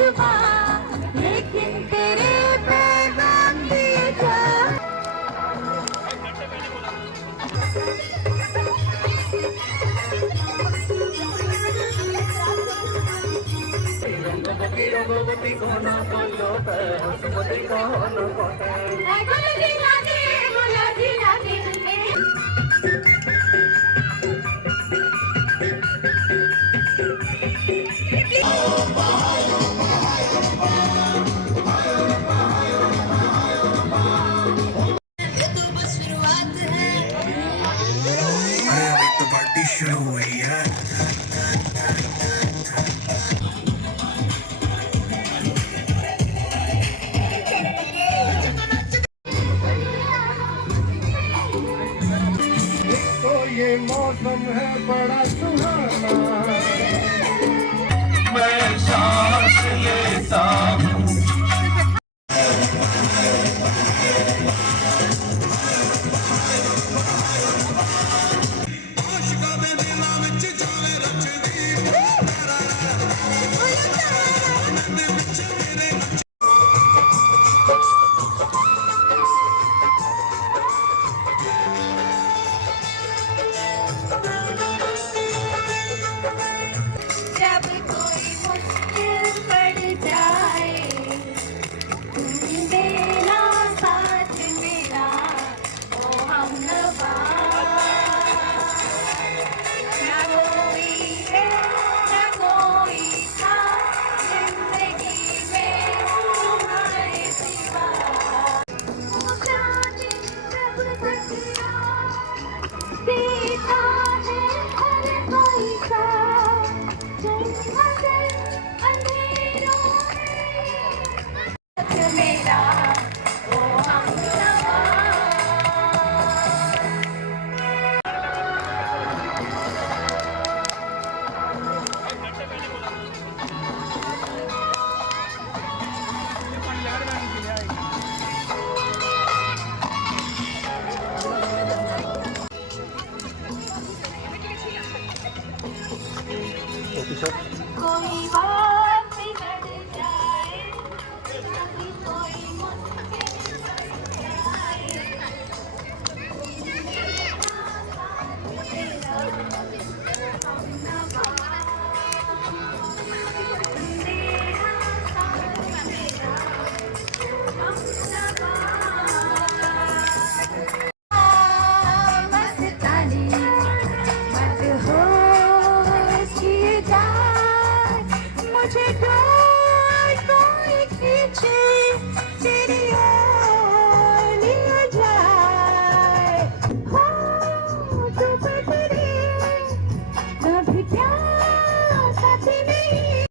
जुबां लेकिन तेरे पैगाम दिए जा। রঙ্গবতী কোন কইল হসপতি কোন কথা গোলাজি লাগে पार्टी शुरू हुई है। तो ये मौसम है बड़ा सुहाना, मैं सांस लेता हूँ। जब कोई मुश्किल पड़ जाए तुम देना साथ मेरा ओ हमनवा। ना कोई है ना कोई था जिंदगी में तुम्हारे सिवा। जाने जब तकिया देता है हर कोई सा मेरा ओ हमनवा। कोई बात बिगड़ जाए कभी कोई मुश्किल पड़ जाए हमनवा। तेरा साथ मेरा हमनवा। मस्तानी मदहोश किए जाए मुझे कोई खींचे तेरी ओर ले जाए। हो तो बदले कभी प्यास आती नहीं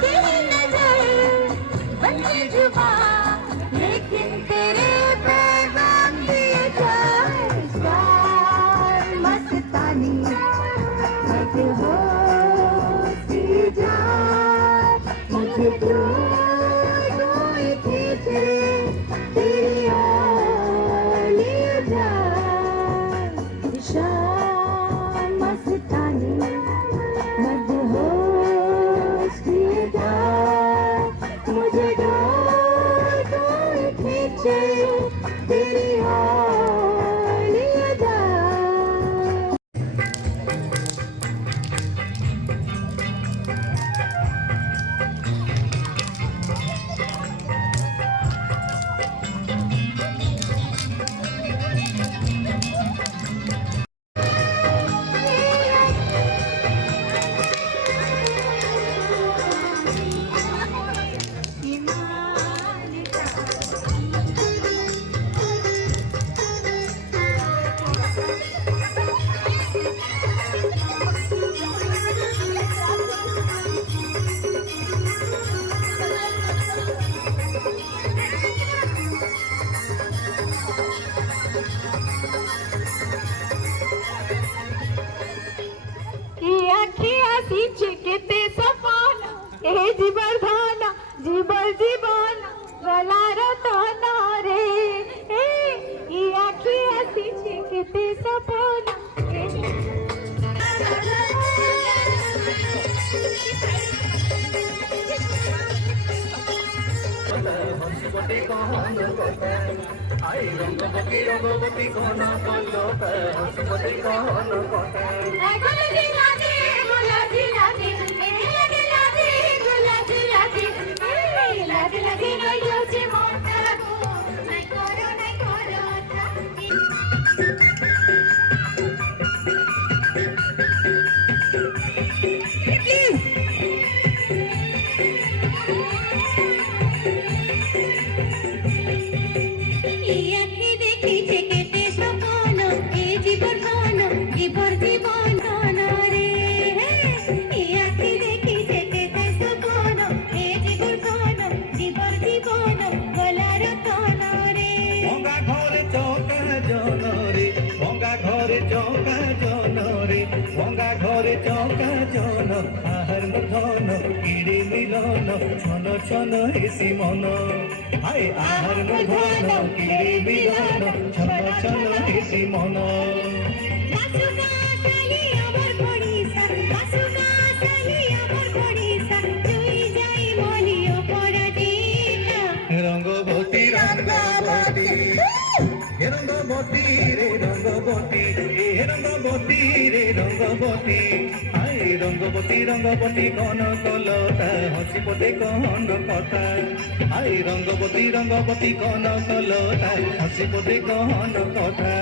तेरी नजर बन के जुबां लेकिन तेरे पैगाम दिए जाए। प्यार मस्तानी मदहोश की जाए मुझे कोई खींचे तेरी ओर ले जाए। शाम मस्तानी मदहोश की जाए मुझे कोई खींचे तेरी ओर ले जाए। चिकते सफाना ए जिबरधाना जिबर जिबाना गला रताना रे ए आखी ऐसी चिकते सफाना হসপটে কহন কথা আই রঙ্গবতী কোন কলতা হসপটে কহন কথা গোলাপি লাগে গোলাপি লাগে লাগে লাগে গোলাপি লাগে লাগে লাগে রইছে মনটা গো নাই করো ঘরে চৌকা জন আহার ধন কিড়ে মিলন ছন ছন হেসি মন হায় আহার ধন কিড়ে মিলন ছন ছন হেসি মন রঙ্গবতী রঙ্গবতী রঙ্গবতী রে রঙ্গবতী রঙ্গবতী রে রঙ্গবতী হাই রঙ্গবতী কোন কলতা হসিপটে কহন কথা হাই রঙ্গবতী কোন কলতা হসিপটে কহন কথা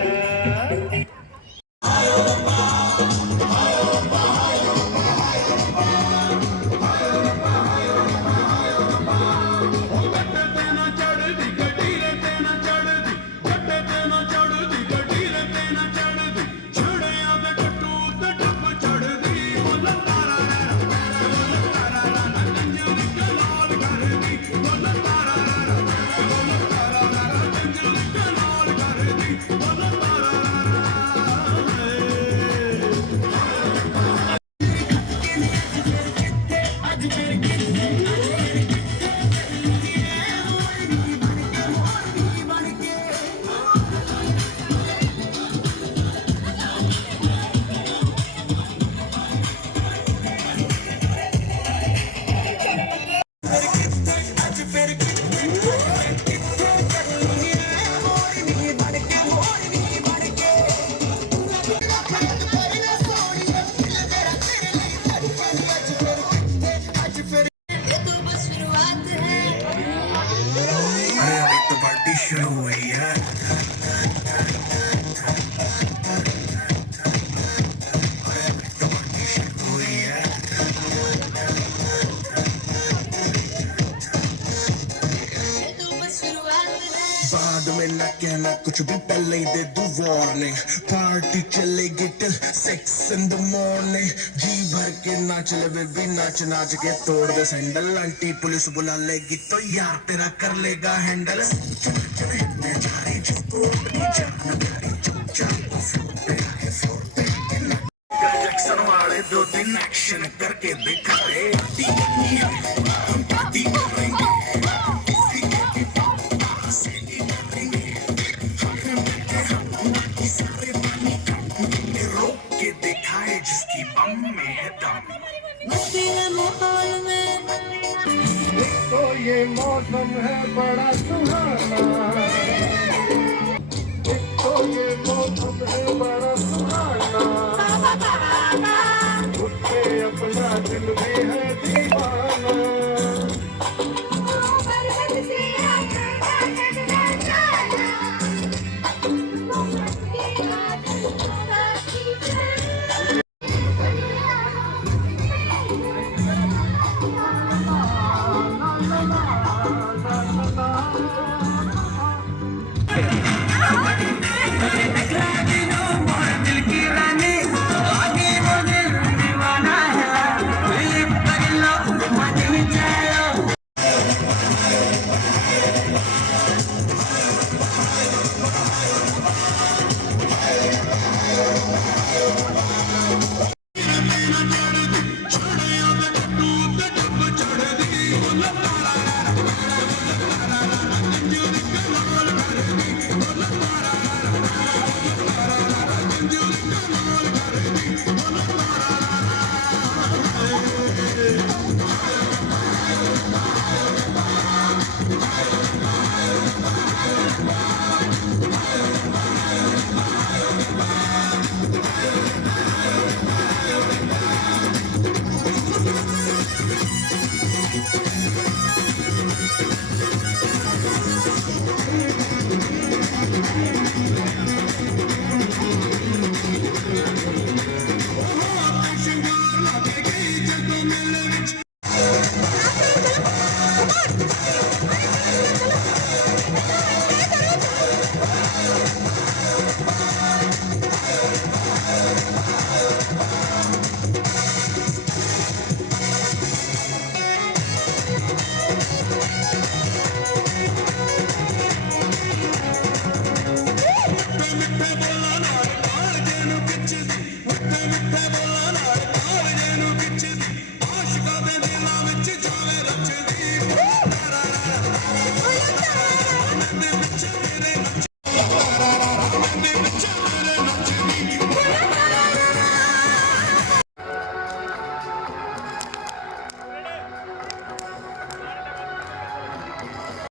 शुरू हुई है बाद में न कहना कुछ भी पहले ही दे दूं वार्निंग पार्टी चलेगी टिल 6 in the morning जी भर के नाच ले बेबी नाच नाच के तोड़ दे सैंडल आंटी पुलिस बुला लेगी तो यार तेरा कर लेगा हैंडल जैक्सन वाले 2 दिन एक्शन करके दिखाए जिसकी बम में है दम मस्ती है माहौल में तो ये मौसम है बड़ा सुहाना तो ये मौसम है बड़ा सुहाना उससे अपना दिल भी है दीवाना no